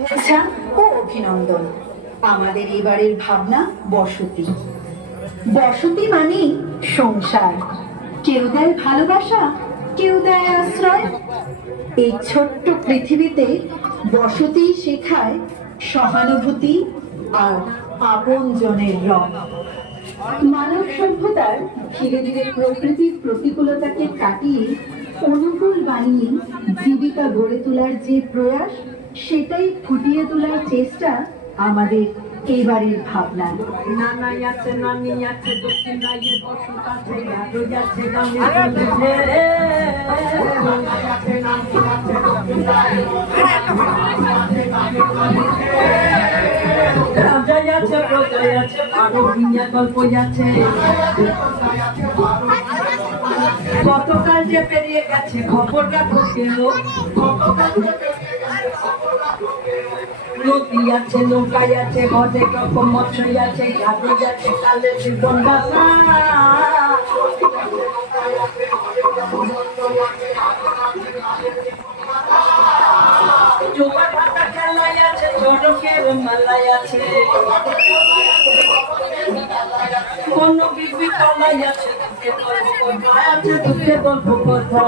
শুভেচ্ছা ও অভিনন্দন। আমাদের এবারের ভাবনা বসতি। বসতি মানে সংসার। কেউ দেয় ভালোবাসা, কেউ দেয় আশ্রয়। এই ছোট্ট পৃথিবীতে বসতি শেখায় সহানুভূতি আর আপনজনের রং। মানব সভ্যতার ধীরে ধীরে প্রকৃতির প্রতিকূলতাকে কাটিয়ে অনুকূল বানিয়ে জীবিকা গড়ে তোলার যে প্রয়াস, সেটাই ফুটিয়ে তোলার চেষ্টা আমাদের এবারের ভাবনা। নানাই আছে, নানি আছে, দক্ষিণ রাইয়ের বসত আছে, আরো আছে গানে রাজাই আছে, প্রজাই আছে, আরো দুনিয়া গল্প আছে। গতকাল যে পেরিয়ে গেছে খবর রাখো কেউ, নদী আছে, নৌকায় আছে, অনেক রকম মৎস্যই আছে, ঘাটে যাচ্ছে কালে জীবন বাসা। জোয়া ভাটা খেলাই আছে, চড়কের মেলাই আছে, কোন বিবি তলাই আছে, দুঃখে গল্প কথা।